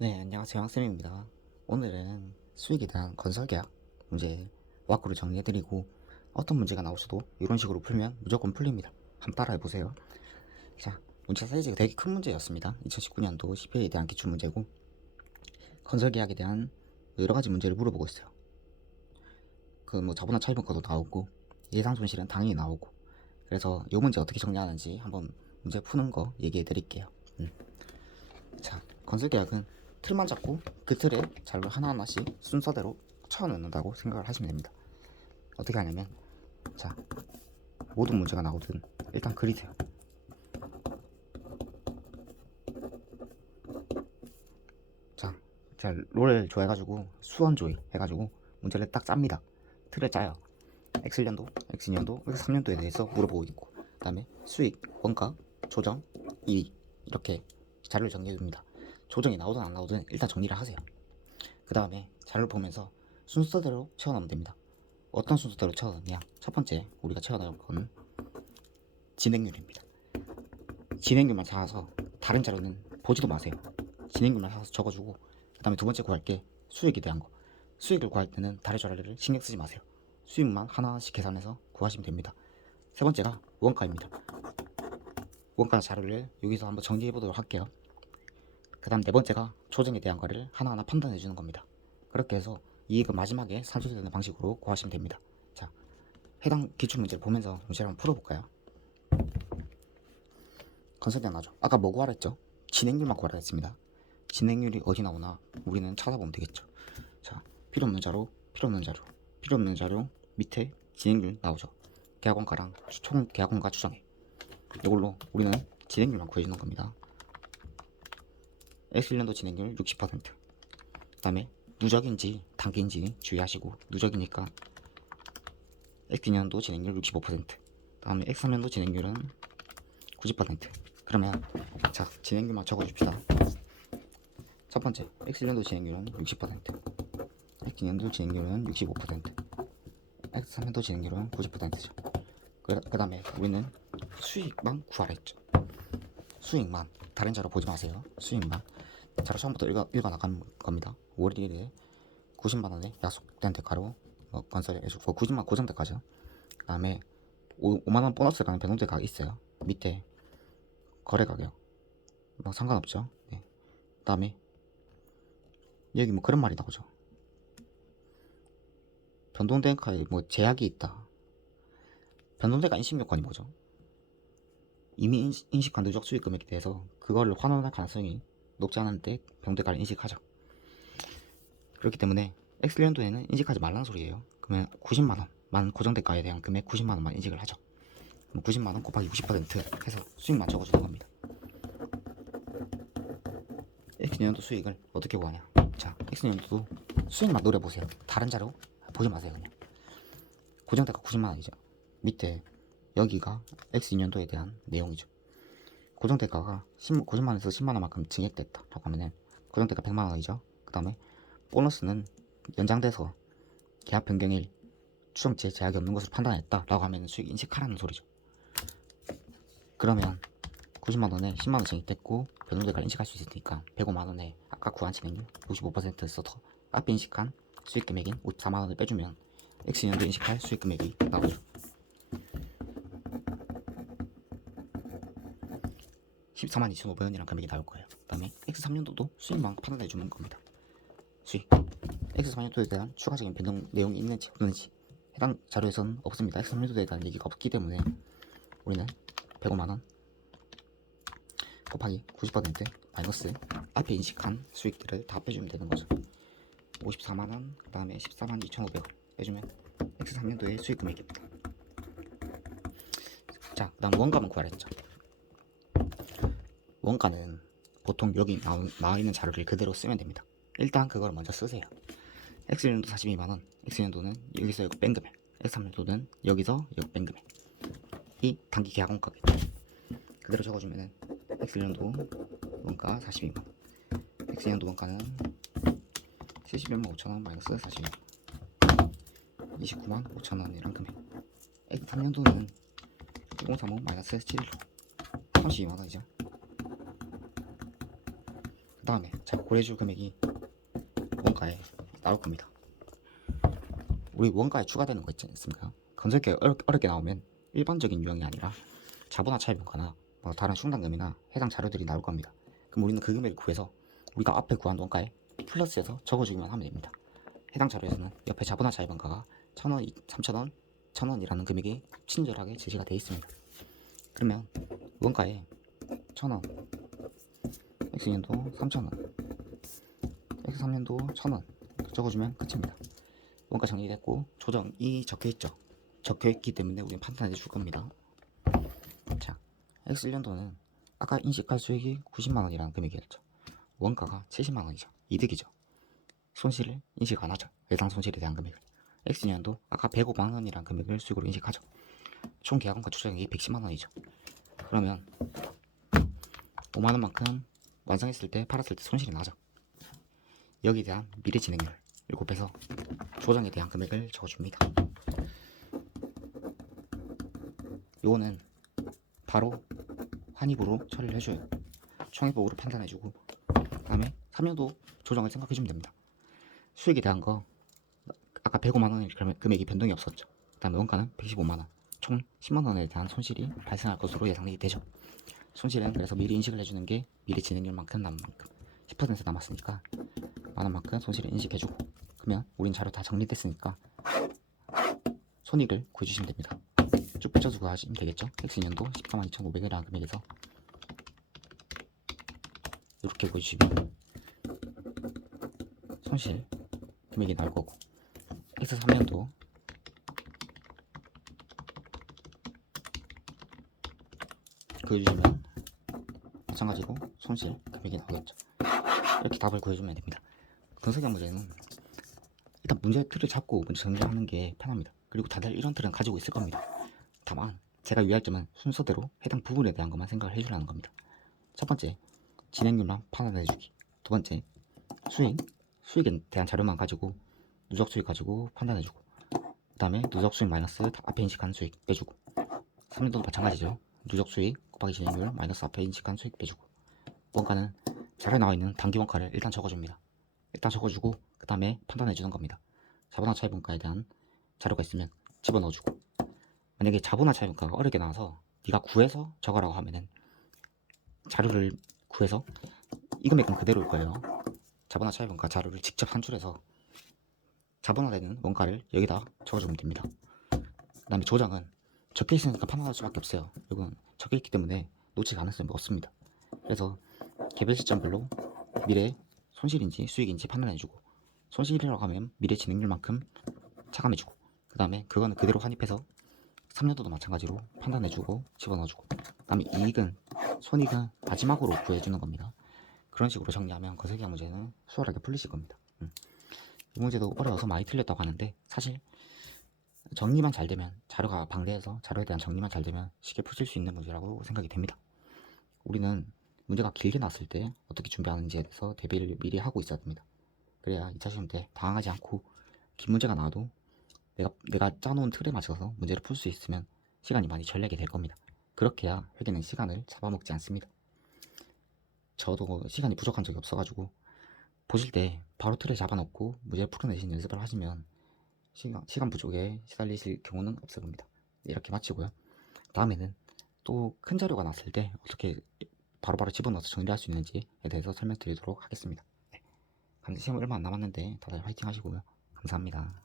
네, 안녕하세요. 학생입니다. 오늘은 수익에 대한 건설계약 문제 와꾸를 정리해드리고 어떤 문제가 나오셔도 이런 식으로 풀면 무조건 풀립니다. 한번 따라해보세요. 자, 문제 사이즈가 되게 큰 문제였습니다. 2019년도 CPA에 대한 기출문제고 건설계약에 대한 여러 가지 문제를 물어보고 있어요. 그 뭐 자본화 차입원가도 나오고 예상 손실은 당연히 나오고 그래서 이 문제 어떻게 정리하는지 한번 문제 푸는 거 얘기해 드릴게요. 자, 건설계약은 틀만 잡고 그 틀에 자료를 하나하나씩 순서대로 채워 넣는다고 생각을 하시면 됩니다. 어떻게 하냐면, 자, 모든 문제가 나오든 일단 그리세요. 자, 제가 롤을 좋아해가지고 수원조이 해가지고 문제를 딱 짭니다. 틀을 짜요. X년도, X년도, X3년도에 대해서 물어보고 있고 그 다음에 수익, 원가, 조정, 이익 이렇게 자료를 정리해줍니다. 조정이 나오든 안 나오든 일단 정리를 하세요. 그 다음에 자료를 보면서 순서대로 채워넣으면 됩니다. 어떤 순서대로 채워넣냐? 첫 번째 우리가 채워넣을 건 진행률입니다. 진행률만 찾아서 다른 자료는 보지도 마세요. 진행률만 찾아서 적어주고 그 다음에 두 번째 구할 게 수익에 대한 거. 수익을 구할 때는 다른 자료를 신경 쓰지 마세요. 수익만 하나씩 계산해서 구하시면 됩니다. 세 번째가 원가입니다. 원가 자료를 여기서 한번 정리해 보도록 할게요. 그 다음 네 번째가 조정에 대한 거를 하나하나 판단해 주는 겁니다. 그렇게 해서 이익은 마지막에 산출되는 방식으로 구하시면 됩니다. 자, 해당 기출문제를 보면서 문제를 한번 풀어볼까요? 건설대학 나죠. 아까 뭐 구하라 했죠? 진행률만 구하라 했습니다. 진행률이 어디 나오나 우리는 찾아보면 되겠죠. 자, 필요 없는 자료, 필요 없는 자료, 필요 없는 자료 밑에 진행률 나오죠. 계약원가랑 총 계약원가 추정액. 이걸로 우리는 진행률만 구해주는 겁니다. X1년도 진행률 60%. 그 다음에 누적인지 단기인지 주의하시고, 누적이니까 X2년도 진행률 65%. 그 다음에 X3년도 진행률은 90%. 그러면 자, 진행률만 적어줍시다. 첫 번째 X1년도 진행률은 60%, X2년도 진행률은 65%, X3년도 진행률은 90%죠. 그 다음에 우리는 수익만 구하라 했죠. 수익만, 다른 자료 보지 마세요. 수익만. 자료 처음부터 읽어 나가는 겁니다. 5월 1일에 90만원에 약속된 대가로 건설해 주고 90만 고정대가죠. 그 다음에 5만원 보너스 가는 변동대가가 있어요. 밑에 거래 가격 뭐 상관없죠. 네. 그 다음에 여기 뭐 그런 말이 나오죠. 변동대가에 뭐 제약이 있다. 변동대가 인식요건이 뭐죠? 이미 인식한 누적 수익 금액에 대해서 그거를 환원할 가능성이 높지 않은데 변동대가를 인식하죠. 그렇기 때문에 X년도에는 인식하지 말라는 소리예요. 그러면 90만원만 고정대가에 대한 금액 90만원만 인식을 하죠. 90만원 곱하기 60% 해서 수익만 적어주는 겁니다. X년도 수익을 어떻게 구하냐? 자, X년도도 수익만 노려보세요. 다른 자료 보지 마세요. 그냥 고정대가 90만원이죠. 밑에 여기가 X2년도에 대한 내용이죠. 고정대가가 90만원에서 10만원만큼 증액됐다 라고 하면은 고정대가 100만원이죠. 그 다음에 보너스는 연장돼서 계약 변경일 추정치에 제약이 없는 것으로 판단했다 라고 하면 수익 인식하라는 소리죠. 그러면 90만원에 10만원 증액됐고 변동대가를 인식할 수 있으니까 105만원에 아까 구한 진행률 55% 써서 앞에 인식한 수익 금액인 54만원을 빼주면 X년도 인식할 수익 금액이 나오죠. 14만 2,500원이라는 금액이 나올 거예요. 그 다음에 X3년도도 수익만 판단해 주는 겁니다. 수익. X4년도에 대한 추가적인 변동 내용이 있는지 없는지 해당 자료에서는 없습니다. X3년도에 대한 얘기가 없기 때문에 우리는 105만원 곱하기 90% 마이너스 앞에 인식한 수익들을 다 빼주면 되는 거죠. 54만원 그 다음에 14만 2,500원 빼주면 X3년도의 수익 금액입니다. 자, 그 다음 원가만 구하랬죠. 원가는 보통 여기 나와 있는 자료를 그대로 쓰면 됩니다. 일단 그걸 먼저 쓰세요. X년도 42만원, X년도는 여기서 이거 뺀 금액, X3년도는 여기서 이거 뺀 금액. 이 단기 계약 원가겠죠. 그대로 적어주면은 X년도 원가 42만원, X년도 원가는 71만 5천원 마이너스 42만원, 29만 5천원이란 금액. X3년도는 1035 마이너스 715, 32만원이죠. 그 다음에 자 고래줄 금액이 원가에 나올 겁니다. 우리 원가에 추가되는 거 있지 않습니까? 검색에 어렵게 나오면 일반적인 유형이 아니라 자본화 차입원가나 뭐 다른 충당금이나 해당 자료들이 나올 겁니다. 그럼 우리는 그 금액을 구해서 우리가 앞에 구한 원가에 플러스해서 적어주기만 하면 됩니다. 해당 자료에서는 옆에 자본화 차입원가가 1,000원, 3,000원, 1,000원이라는 금액이 친절하게 제시가 되어 있습니다. 그러면 원가에 1,000원, X년도 3,000원, X3년도 1,000원 적어주면 끝입니다. 원가 정리됐고 조정이 적혀있죠. 적혀있기 때문에 우리는 판단해 줄 겁니다. 자, X1년도는 아까 인식할 수익이 90만원이라는 금액이었죠. 원가가 70만원이죠. 이득이죠. 손실을 인식 안 하죠. 예상 손실에 대한 금액을. X년도 아까 105만원이라는 금액을 수익으로 인식하죠. 총 계약원가 조정액이 110만원이죠. 그러면 5만원만큼 완성했을 때 팔았을 때 손실이 나죠. 여기에 대한 미래 진행률을 곱해서 조정에 대한 금액을 적어줍니다. 요거는 바로 환입으로 처리를 해줘요. 총액법으로 판단해주고 그 다음에 3년도 조정을 생각해주면 됩니다. 수익에 대한 거 아까 105만원의 금액이 변동이 없었죠. 그 다음에 원가는 115만원, 총 10만원에 대한 손실이 발생할 것으로 예상이 되죠. 손실은 그래서 미리 인식을 해주는 게 미래 진행률만큼 남은 만큼 10% 남았으니까 만원만큼 손실을 인식해주고, 그러면 우린 자료 다 정리됐으니까 손익을 구해주시면 됩니다. 쭉 붙여서 구하시면 되겠죠. X년도 142,500원이라는 금액에서 이렇게 구해주시면 손실 금액이 나올 거고, X3년도 구해주시면 마찬가지로 손실 금액이 나오겠죠. 이렇게 답을 구해주면 됩니다. 분석형 문제는 일단 문제 틀을 잡고 문제 정리하는 게 편합니다. 그리고 다들 이런 틀은 가지고 있을 겁니다. 다만 제가 유의할 점은 순서대로 해당 부분에 대한 것만 생각을 해주라는 겁니다. 첫 번째, 진행률만 판단해주기. 두 번째, 수익에 대한 자료만 가지고 누적 수익 가지고 판단해주고, 그 다음에 누적 수익 마이너스 앞에 인식한 수익 빼주고, 3년도도 마찬가지죠. 누적 수익 곱하기 진행률 마이너스 앞에 인식한 수익 빼주고, 원가는 자료에 나와 있는 단기 원가를 일단 적어줍니다. 일단 적어주고 그 다음에 판단해주는 겁니다. 자본화 차입원가에 대한 자료가 있으면 집어넣어주고, 만약에 자본화 차입원가가 어렵게 나와서 네가 구해서 적으라고 하면은 자료를 구해서 이 금액은 그대로일 거예요. 자본화 차입원가 자료를 직접 산출해서 자본화되는 원가를 여기다 적어주면 됩니다. 그 다음에 조정은 적혀있으니까 판단할 수밖에 없어요. 이건 적혀있기 때문에 놓칠 가능성이 없습니다. 그래서 개별 시점별로 미래 손실인지 수익인지 판단해주고, 손실이라고 하면 미래 진행률만큼 차감해주고, 그 다음에 그거는 그대로 환입해서 3년도도 마찬가지로 판단해주고 집어넣어주고, 그 다음에 이익은 손익은 마지막으로 구해주는 겁니다. 그런 식으로 정리하면 거세기학 문제는 수월하게 풀리실 겁니다. 이 문제도 어려워서 많이 틀렸다고 하는데 사실 정리만 잘 되면, 자료가 방대해서 자료에 대한 정리만 잘 되면 쉽게 풀릴 수 있는 문제라고 생각이 됩니다. 우리는 문제가 길게 났을 때 어떻게 준비하는지에 대해서 대비를 미리 하고 있어야 됩니다. 그래야 2차 시험 때 당황하지 않고 긴 문제가 나와도 내가 짜놓은 틀에 맞춰서 문제를 풀 수 있으면 시간이 많이 절약이 될 겁니다. 그렇게 해야 회계는 시간을 잡아먹지 않습니다. 저도 시간이 부족한 적이 없어가지고 보실 때 바로 틀에 잡아놓고 문제를 풀어내신 연습을 하시면 시간 부족에 시달리실 경우는 없을 겁니다. 이렇게 마치고요. 다음에는 또 큰 자료가 났을 때 어떻게 바로바로 집어넣어서 정리할 수 있는지에 대해서 설명드리도록 하겠습니다. 네. 시험 얼마 안 남았는데 다들 화이팅 하시고요. 감사합니다.